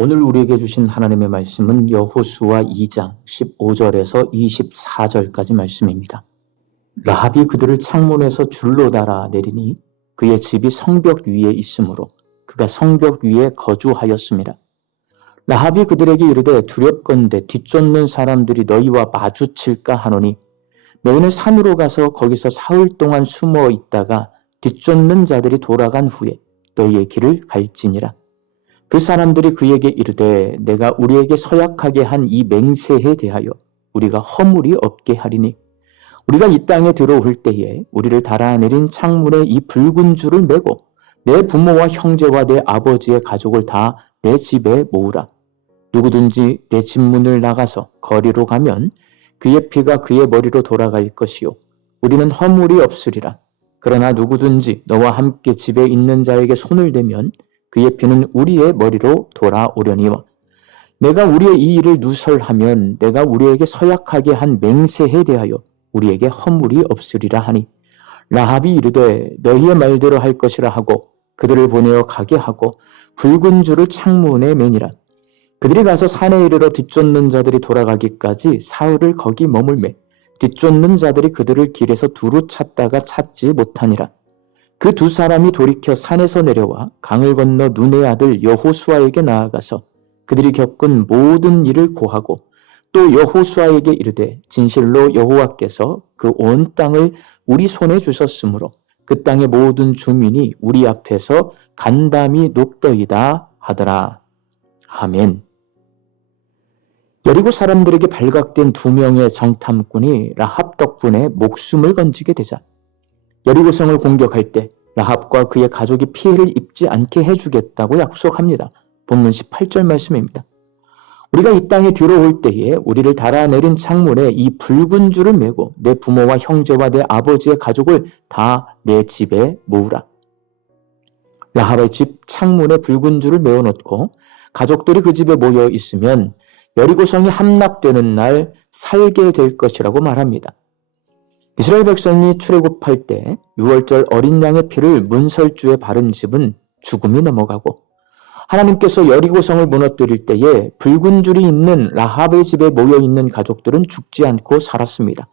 오늘 우리에게 주신 하나님의 말씀은 여호수아 2장 15절에서 24절까지 말씀입니다. 라합이 그들을 창문에서 줄로 달아 내리니 그의 집이 성벽 위에 있으므로 그가 성벽 위에 거주하였습니다. 라합이 그들에게 이르되 두렵건대 뒤쫓는 사람들이 너희와 마주칠까 하노니 너희는 산으로 가서 거기서 사흘 동안 숨어 있다가 뒤쫓는 자들이 돌아간 후에 너희의 길을 갈지니라. 그 사람들이 그에게 이르되 내가 우리에게 서약하게 한 이 맹세에 대하여 우리가 허물이 없게 하리니 우리가 이 땅에 들어올 때에 우리를 달아내린 창문에 이 붉은 줄을 매고 내 부모와 형제와 내 아버지의 가족을 다 내 집에 모으라. 누구든지 내 집 문을 나가서 거리로 가면 그의 피가 그의 머리로 돌아갈 것이요 우리는 허물이 없으리라. 그러나 누구든지 너와 함께 집에 있는 자에게 손을 대면 그의 피는 우리의 머리로 돌아오려니와 내가 우리의 이 일을 누설하면 내가 우리에게 서약하게 한 맹세에 대하여 우리에게 허물이 없으리라 하니 라합이 이르되 너희의 말대로 할 것이라 하고 그들을 보내어 가게 하고 붉은 줄을 창문에 매니라. 그들이 가서 산에 이르러 뒤쫓는 자들이 돌아가기까지 사흘을 거기 머물매 뒤쫓는 자들이 그들을 길에서 두루 찾다가 찾지 못하니라. 그 두 사람이 돌이켜 산에서 내려와 강을 건너 눈의 아들 여호수아에게 나아가서 그들이 겪은 모든 일을 고하고 또 여호수아에게 이르되 진실로 여호와께서 그 온 땅을 우리 손에 주셨으므로 그 땅의 모든 주민이 우리 앞에서 간담이 높더이다 하더라. 아멘. 여리고 사람들에게 발각된 2명의 정탐꾼이 라합 덕분에 목숨을 건지게 되자 여리고성을 공격할 때 라합과 그의 가족이 피해를 입지 않게 해주겠다고 약속합니다. 본문 18절 말씀입니다. 우리가 이 땅에 들어올 때에 우리를 달아내린 창문에 이 붉은 줄을 매고 내 부모와 형제와 내 아버지의 가족을 다 내 집에 모으라. 라합의 집 창문에 붉은 줄을 메어놓고 가족들이 그 집에 모여 있으면 여리고성이 함락되는 날 살게 될 것이라고 말합니다. 이스라엘 백성이 출애굽할 때 6월절 어린 양의 피를 문설주에 바른 집은 죽음이 넘어가고 하나님께서 여리고성을 무너뜨릴 때에 붉은 줄이 있는 라합의 집에 모여있는 가족들은 죽지 않고 살았습니다.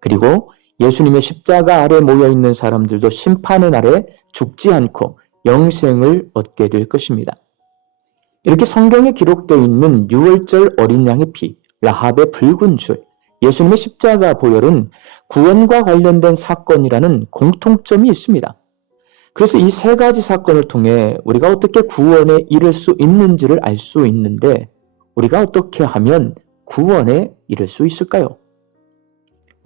그리고 예수님의 십자가 아래 모여있는 사람들도 심판의 날에 죽지 않고 영생을 얻게 될 것입니다. 이렇게 성경에 기록되어 있는 6월절 어린 양의 피, 라합의 붉은 줄, 예수님의 십자가 보혈은 구원과 관련된 사건이라는 공통점이 있습니다. 그래서 이 3가지 사건을 통해 우리가 어떻게 구원에 이를 수 있는지를 알 수 있는데 우리가 어떻게 하면 구원에 이를 수 있을까요?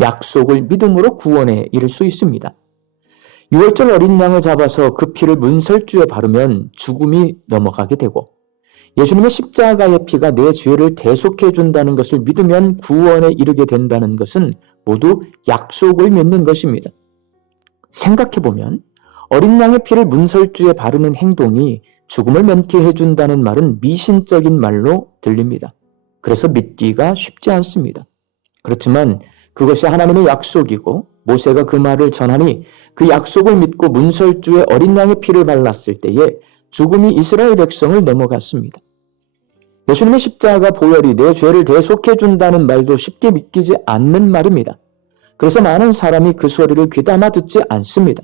약속을 믿음으로 구원에 이를 수 있습니다. 6월절 어린 양을 잡아서 그 피를 문설주에 바르면 죽음이 넘어가게 되고 예수님의 십자가의 피가 내 죄를 대속해 준다는 것을 믿으면 구원에 이르게 된다는 것은 모두 약속을 믿는 것입니다. 생각해보면 어린 양의 피를 문설주에 바르는 행동이 죽음을 면케 해준다는 말은 미신적인 말로 들립니다. 그래서 믿기가 쉽지 않습니다. 그렇지만 그것이 하나님의 약속이고 모세가 그 말을 전하니 그 약속을 믿고 문설주에 어린 양의 피를 발랐을 때에 죽음이 이스라엘 백성을 넘어갔습니다. 예수님의 십자가 보혈이 내 죄를 대속해 준다는 말도 쉽게 믿기지 않는 말입니다. 그래서 많은 사람이 그 소리를 귀담아 듣지 않습니다.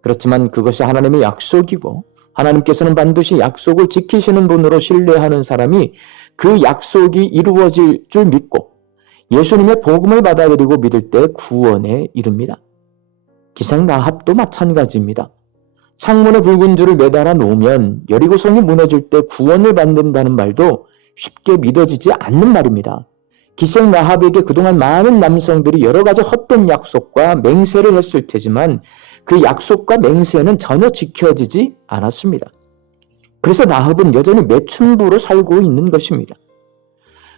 그렇지만 그것이 하나님의 약속이고 하나님께서는 반드시 약속을 지키시는 분으로 신뢰하는 사람이 그 약속이 이루어질 줄 믿고 예수님의 복음을 받아들이고 믿을 때 구원에 이릅니다. 기생 라합도 마찬가지입니다. 창문에 붉은 줄을 매달아 놓으면 여리고성이 무너질 때 구원을 받는다는 말도 쉽게 믿어지지 않는 말입니다. 기생 라합에게 그동안 많은 남성들이 여러 가지 헛된 약속과 맹세를 했을 테지만 그 약속과 맹세는 전혀 지켜지지 않았습니다. 그래서 라합은 여전히 매춘부로 살고 있는 것입니다.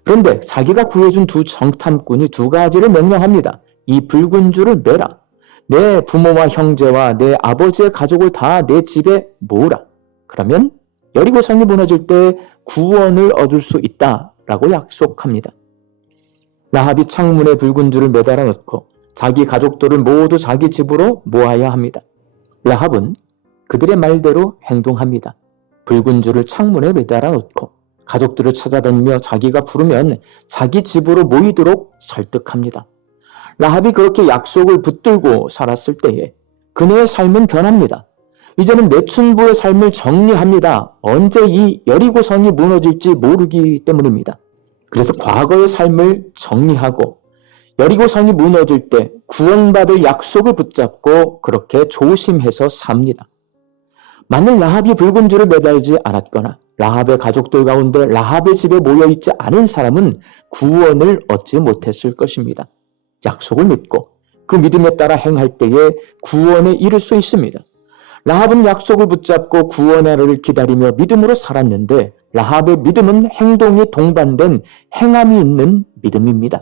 그런데 자기가 구해준 2 정탐꾼이 2가지를 명령합니다. 이 붉은 줄을 매라. 내 부모와 형제와 내 아버지의 가족을 다 내 집에 모으라. 그러면 여리고성이 무너질 때 구원을 얻을 수 있다라고 약속합니다. 라합이 창문에 붉은 줄을 매달아 놓고 자기 가족들을 모두 자기 집으로 모아야 합니다. 라합은 그들의 말대로 행동합니다. 붉은 줄을 창문에 매달아 놓고 가족들을 찾아다니며 자기가 부르면 자기 집으로 모이도록 설득합니다. 라합이 그렇게 약속을 붙들고 살았을 때에 그녀의 삶은 변합니다. 이제는 내춘부의 삶을 정리합니다. 언제 이 여리고성이 무너질지 모르기 때문입니다. 그래서 과거의 삶을 정리하고 여리고성이 무너질 때 구원받을 약속을 붙잡고 그렇게 조심해서 삽니다. 만일 라합이 붉은 줄을 매달지 않았거나 라합의 가족들 가운데 라합의 집에 모여있지 않은 사람은 구원을 얻지 못했을 것입니다. 약속을 믿고 그 믿음에 따라 행할 때에 구원에 이를 수 있습니다. 라합은 약속을 붙잡고 구원의 날을 기다리며 믿음으로 살았는데 라합의 믿음은 행동이 동반된 행함이 있는 믿음입니다.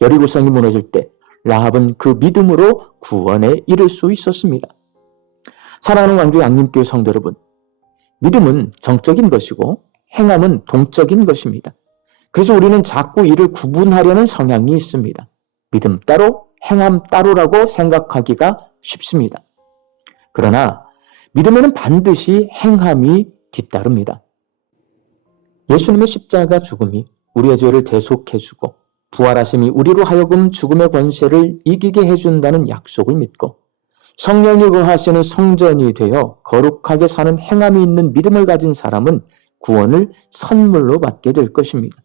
여리고성이 무너질 때 라합은 그 믿음으로 구원에 이를 수 있었습니다. 사랑하는 광주 양림교회 성도 여러분, 믿음은 정적인 것이고 행함은 동적인 것입니다. 그래서 우리는 자꾸 이를 구분하려는 성향이 있습니다. 믿음 따로, 행함 따로라고 생각하기가 쉽습니다. 그러나 믿음에는 반드시 행함이 뒤따릅니다. 예수님의 십자가 죽음이 우리의 죄를 대속해주고 부활하심이 우리로 하여금 죽음의 권세를 이기게 해준다는 약속을 믿고 성령이 거하시는 성전이 되어 거룩하게 사는 행함이 있는 믿음을 가진 사람은 구원을 선물로 받게 될 것입니다.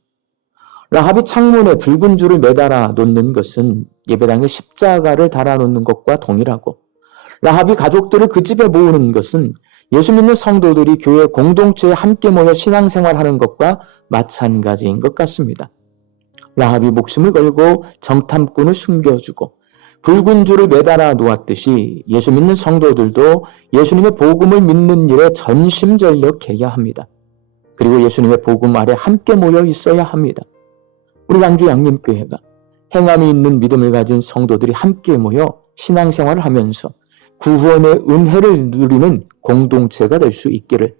라합이 창문에 붉은 줄을 매달아 놓는 것은 예배당에 십자가를 달아놓는 것과 동일하고 라합이 가족들을 그 집에 모으는 것은 예수 믿는 성도들이 교회 공동체에 함께 모여 신앙생활하는 것과 마찬가지인 것 같습니다. 라합이 목숨을 걸고 정탐꾼을 숨겨주고 붉은 줄을 매달아 놓았듯이 예수 믿는 성도들도 예수님의 복음을 믿는 일에 전심전력해야 합니다. 그리고 예수님의 복음 아래 함께 모여 있어야 합니다. 우리 광주 양림교회가 행함이 있는 믿음을 가진 성도들이 함께 모여 신앙생활을 하면서 구원의 은혜를 누리는 공동체가 될 수 있기를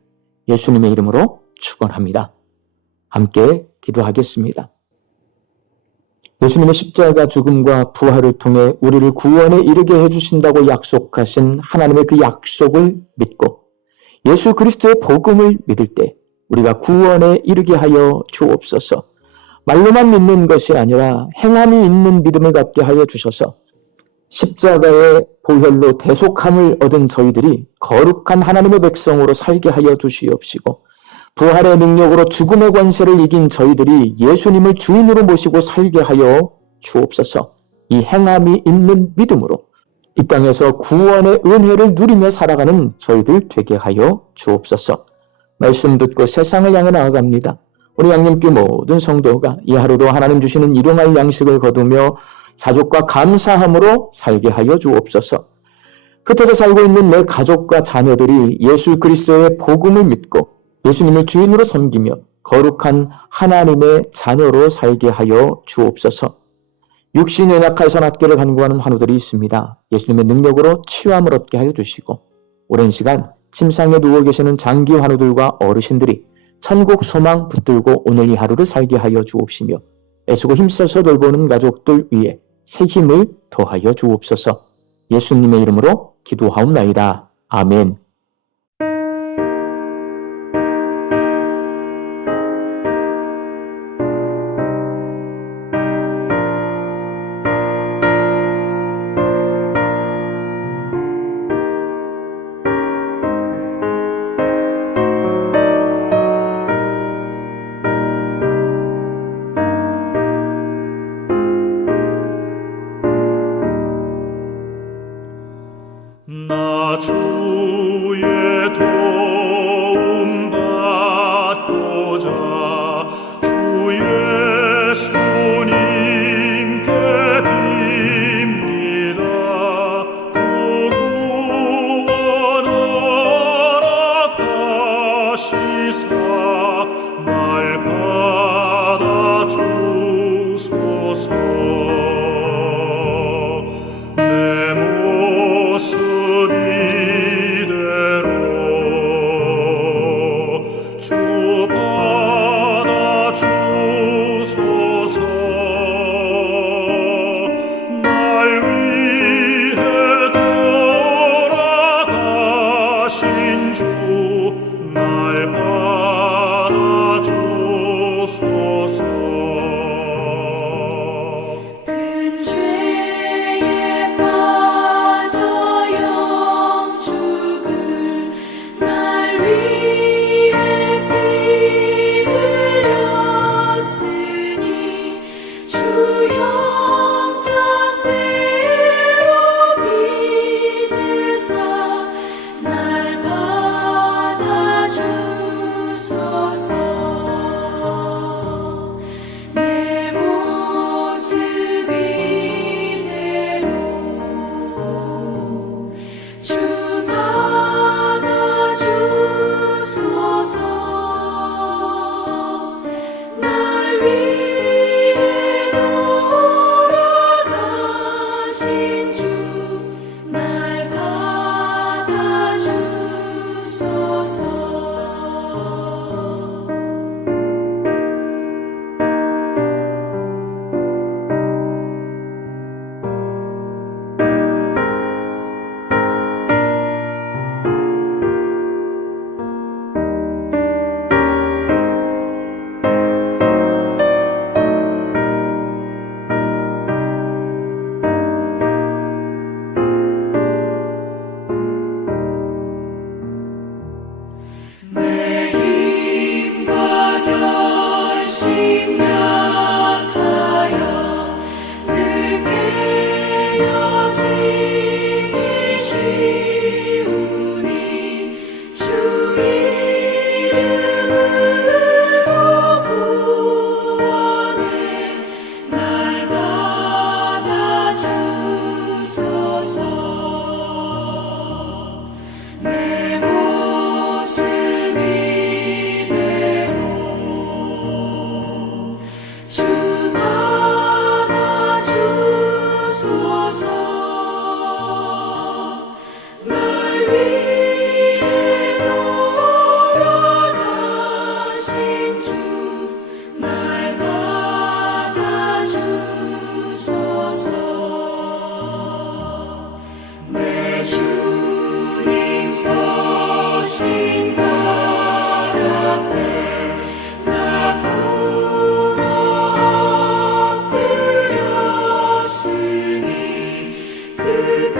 예수님의 이름으로 축원합니다. 함께 기도하겠습니다. 예수님의 십자가 죽음과 부활을 통해 우리를 구원에 이르게 해주신다고 약속하신 하나님의 그 약속을 믿고 예수 그리스도의 복음을 믿을 때 우리가 구원에 이르게 하여 주옵소서. 말로만 믿는 것이 아니라 행함이 있는 믿음을 갖게 하여 주셔서 십자가의 보혈로 대속함을 얻은 저희들이 거룩한 하나님의 백성으로 살게 하여 주시옵시고 부활의 능력으로 죽음의 권세를 이긴 저희들이 예수님을 주인으로 모시고 살게 하여 주옵소서. 이 행함이 있는 믿음으로 이 땅에서 구원의 은혜를 누리며 살아가는 저희들 되게 하여 주옵소서. 말씀 듣고 세상을 향해 나아갑니다. 우리 양림교회 모든 성도가 이 하루도 하나님 주시는 일용할 양식을 거두며 사족과 감사함으로 살게 하여 주옵소서. 흩어져 살고 있는 내 가족과 자녀들이 예수 그리스도의 복음을 믿고 예수님을 주인으로 섬기며 거룩한 하나님의 자녀로 살게 하여 주옵소서. 육신이 연약하여서 낫기를 간구하는 환우들이 있습니다. 예수님의 능력으로 치유함을 얻게 하여 주시고 오랜 시간 침상에 누워 계시는 장기 환우들과 어르신들이 천국 소망 붙들고 오늘 이 하루를 살게 하여 주옵시며 애쓰고 힘써서 돌보는 가족들 위에 새 힘을 더하여 주옵소서. 예수님의 이름으로 기도하옵나이다. 아멘. 나 주의 도움 받고자 주 예수님께 빕니다. 그 구원 허락하시사 날 받아 주소서. 날 받아 주 주 받아주소서. 날 위해 돌아가신 주 날 받아주소서. 내 힘과 결심 약하여 늘 깨어지기 쉬우니 주 이름으로 구원해 날 받아주소서. 내 모습 이대로 주 받아주소서. 날 위해 돌아가신 주 날 받아주소서. 내 주님 서신 발 앞에 나 꿇어 엎드렸으니 그